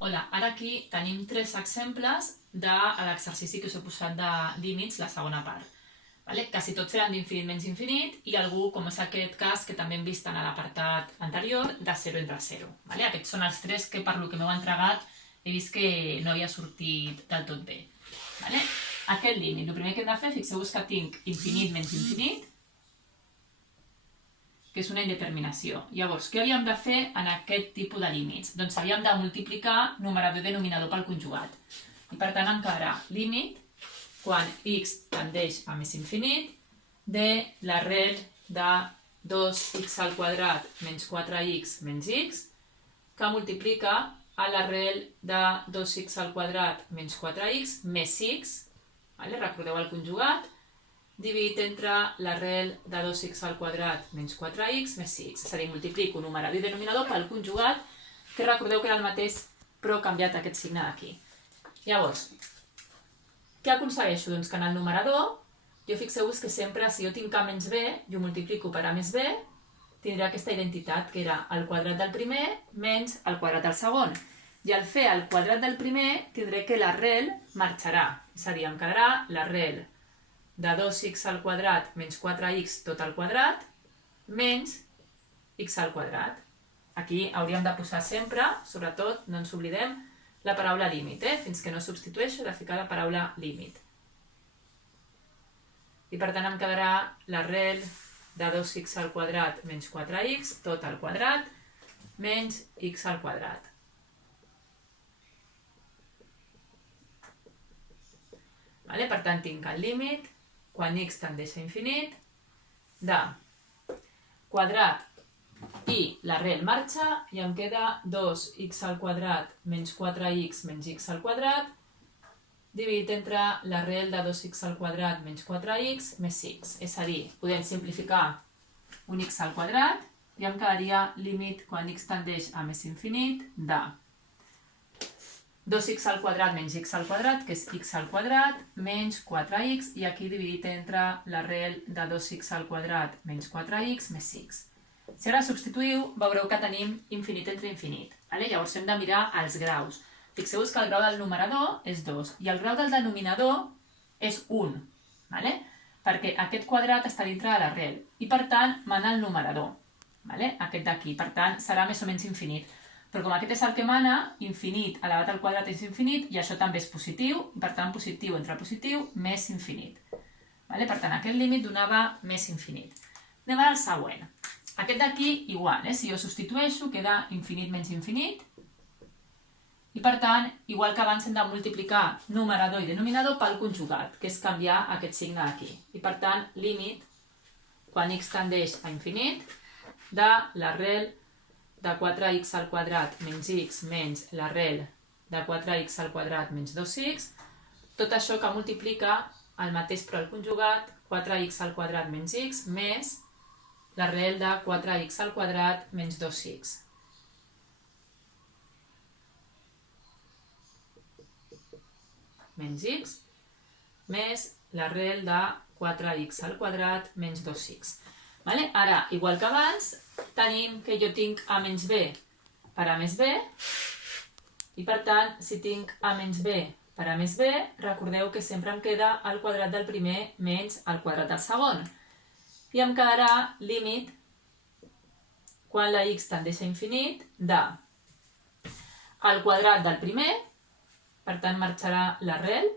Hola, ara aquí tenim 3 exemples de l'exercici que us he posat de límits, la segona part. Quasi tots eren d'infinit menys infinit i algú, com és aquest cas, que també hem vist en l'apartat anterior, de 0 entre 0. Aquests són els 3 que per lo que m'heu entregat he vist que no havia sortit del tot bé. Aquest límit, el primer que hem de fer, fixeu-vos que tinc infinit menys infinit, que és una indeterminació. Llavors, què havíem de fer en aquest tipus de límits? Doncs havíem de multiplicar numerador i denominador pel conjugat. I per tant em quedarà límit, quan x tendeix a més infinit, de l'arrel de 2x al quadrat menys 4x menys x, que multiplica a l'arrel de 2x al quadrat menys 4x més x, recordeu el conjugat, dividit entre l'arrel de 2x al quadrat menys 4x més x. És a dir, multiplico numerador i denominador pel conjugat, que recordeu que era el mateix, però he canviat aquest signe d'aquí. Llavors, què aconsegueixo? Doncs que en el numerador, jo fixeu-vos que sempre, si jo tinc a menys b, jo multiplico per a més b, tindré aquesta identitat, que era el quadrat del primer menys el quadrat del segon. I al fer el quadrat del primer, tindré que l'arrel marxarà. És a dir, em quedarà l'arrel de 2x al quadrat menys 4x tot al quadrat menys x al quadrat. Aquí hauríem de posar sempre, sobretot, no ens oblidem, la paraula límit. Fins que no substitueixo, he de ficar la paraula límit. I per tant em quedarà l'arrel de 2x al quadrat menys 4x tot al quadrat menys x al quadrat. Per tant, tinc el límit, quan x tendeix a infinit, de quadrat i l'arrel marxa i em queda 2x al quadrat menys 4x menys x al quadrat dividit entre l'arrel de 2x al quadrat menys 4x més x. És a dir, podem simplificar un x al quadrat i em quedaria límit quan x tendeix a més infinit de 2x al quadrat menys x al quadrat, que és x al quadrat, menys 4x, i aquí dividit entre l'arrel de 2x al quadrat menys 4x més x. Si ara substituïu, veureu que tenim infinit entre infinit. Llavors hem de mirar els graus. Fixeu-vos que el grau del numerador és 2 i el grau del denominador és 1, perquè aquest quadrat està dintre de l'arrel i per tant mana el numerador, aquest d'aquí, per tant serà més o menys infinit. Però com aquest és el que mana, infinit elevat al quadrat és infinit i això també és positiu, i per tant positiu entre positiu més infinit. Per tant, aquest límit donava més infinit. Anem ara al següent. Aquest d'aquí igual, si jo substitueixo queda infinit menys infinit i per tant, igual que abans hem de multiplicar numerador i denominador pel conjugat, que és canviar aquest signe d'aquí. I per tant, límit, quan x tendeix a infinit, de l'arrel de 4x al quadrat menys x menys l'arrel de 4x al quadrat menys 2x, tot això que multiplica el mateix però el conjugat, 4x al quadrat menys x més l'arrel de 4x al quadrat menys 2x. Menys x més l'arrel de 4x al quadrat menys 2x. Ara, igual que abans, tenim que jo tinc a menys b per a més b i per tant, si tinc a menys b per a més b, recordeu que sempre em queda el quadrat del primer menys el quadrat del segon. I em quedarà límit, quan la x tendeix a infinit, de el quadrat del primer, per tant marxarà l'arrel,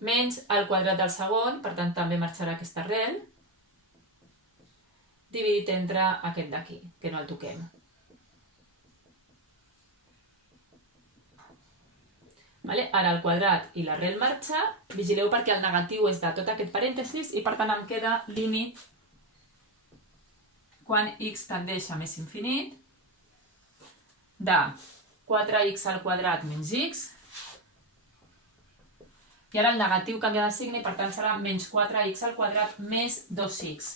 menys el quadrat del segon, per tant també marxarà aquesta arrel, dividit entre aquest d'aquí, que no el toquem. Ara el quadrat i l'arrel marxa, vigileu perquè el negatiu és de tot aquest parèntesis i per tant em queda límit quan x tendeix a més infinit de 4x al quadrat menys x, i ara el negatiu canvia de signe i per tant serà menys 4x al quadrat més 2x.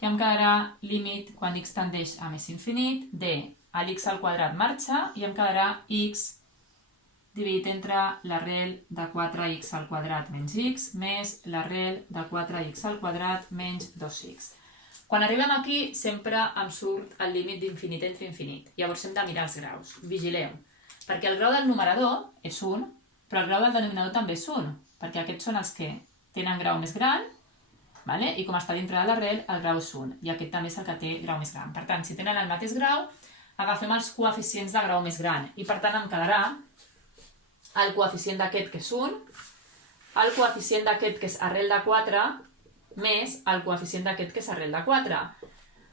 Que em quedarà límit quan x tendeix a més infinit de l'x al quadrat marxa i em quedarà x dividit entre l'arrel de 4x al quadrat menys x més l'arrel de 4x al quadrat menys 2x. Quan arribem aquí sempre em surt el límit d'infinit entre infinit. Llavors hem de mirar els graus. Vigileu, perquè el grau del numerador és 1, però el grau del denominador també és 1, perquè aquests són els que tenen grau més gran, i com està dintre de l'arrel, el grau és 1, i aquest també és el que té grau més gran. Per tant, si tenen el mateix grau, agafem els coeficients de grau més gran, i per tant em quedarà el coeficient d'aquest, que és 1, el coeficient d'aquest, que és arrel de 4, més el coeficient d'aquest, que és arrel de 4.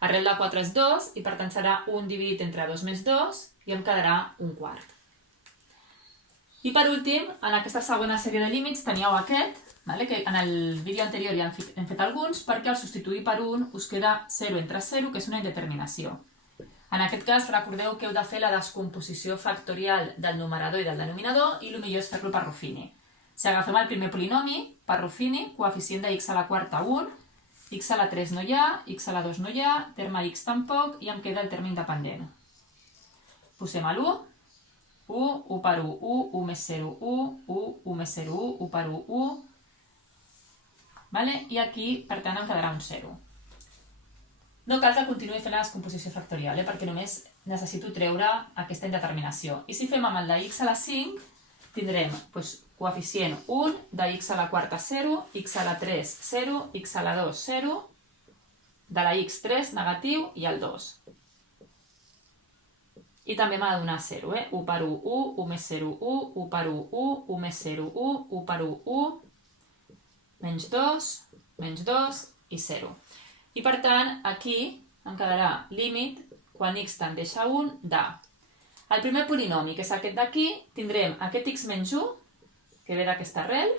Arrel de 4 és 2, i per tant serà 1 dividit entre 2 més 2, i em quedarà un quart. I per últim, en aquesta segona sèrie de límits teníeu aquest, que en el vídeo anterior ja hem fet alguns, perquè al substituir per 1 us queda 0 entre 0, que és una indeterminació. En aquest cas, recordeu que heu de fer la descomposició factorial del numerador i del denominador, i el millor és fer-lo per Ruffini. Si agafem el primer polinomi, per Ruffini, coeficient de x a la quarta 1, x a la 3 no hi ha, x a la 2 no hi ha, terme x tampoc, i em queda el terme independent. Posem l'1, 1, 1 per 1, 1, 1 més 0, 1, 1, 1 més 0, 1, 1 per 1, 1, i aquí, per tant, em quedarà un 0. No cal que continuï fent la descomposició factorial, perquè només necessito treure aquesta indeterminació. I si fem amb el de x a la 5, tindrem coeficient 1 de x a la quarta 0, x a la 3 0, x a la 2 0, de la x3 negatiu i el 2. I també m'ha de donar 0, 1 per 1, 1, 1 més 0, 1, 1 per 1, 1, 1 més 0, 1, 1 per 1, 1, menys 2 i 0. I per tant, aquí em quedarà límit, quan x tendeix a 1, de... El primer polinomi, que és aquest d'aquí, tindrem aquest x menys 1, que ve d'aquesta arrel,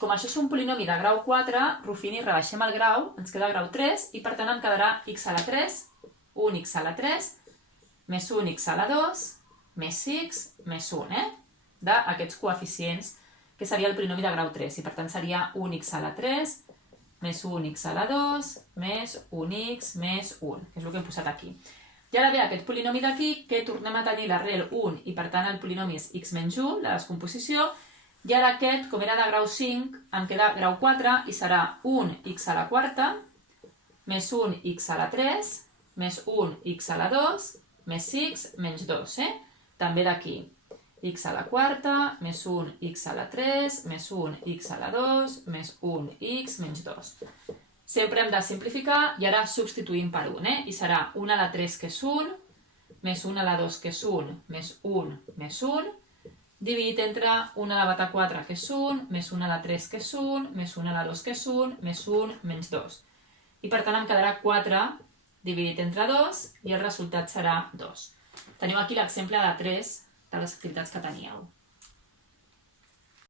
com això és un polinomi de grau 4, Ruffini rebaixem el grau, ens queda grau 3, i per tant em quedarà x a la 3, 1x a la 3, més 1x a la 2, més 6, més 1, d'aquests coeficients, que seria el polinomi de grau 3, i per tant seria 1x a la 3, més 1x a la 2, més 1x més 1, que és el que hem posat aquí. I ara ve aquest polinomi d'aquí, que tornem a tenir l'arrel 1, i per tant el polinomi és x menys 1, la descomposició, i ara aquest, com era de grau 5, em queda grau 4, i serà 1x a la quarta, més 1x a la 3, més 1x a la 2, més 6, menys 2, també d'aquí. X a la quarta, més 1x a la 3, més 1x a la 2, més 1x menys 2. Sempre hem de simplificar i ara substituïm per 1, i serà 1 a la 3, que és 1, més 1 a la 2, que és 1, més 1, més 1, dividit entre 1 elevat a 4, que és 1, més 1 a la 3, que és 1, més 1 a la 2, que és 1, més 1, menys 2. I per tant em quedarà 4 dividit entre 2 i el resultat serà 2. Teniu aquí l'exemple de 3 de les activitats que teníeu.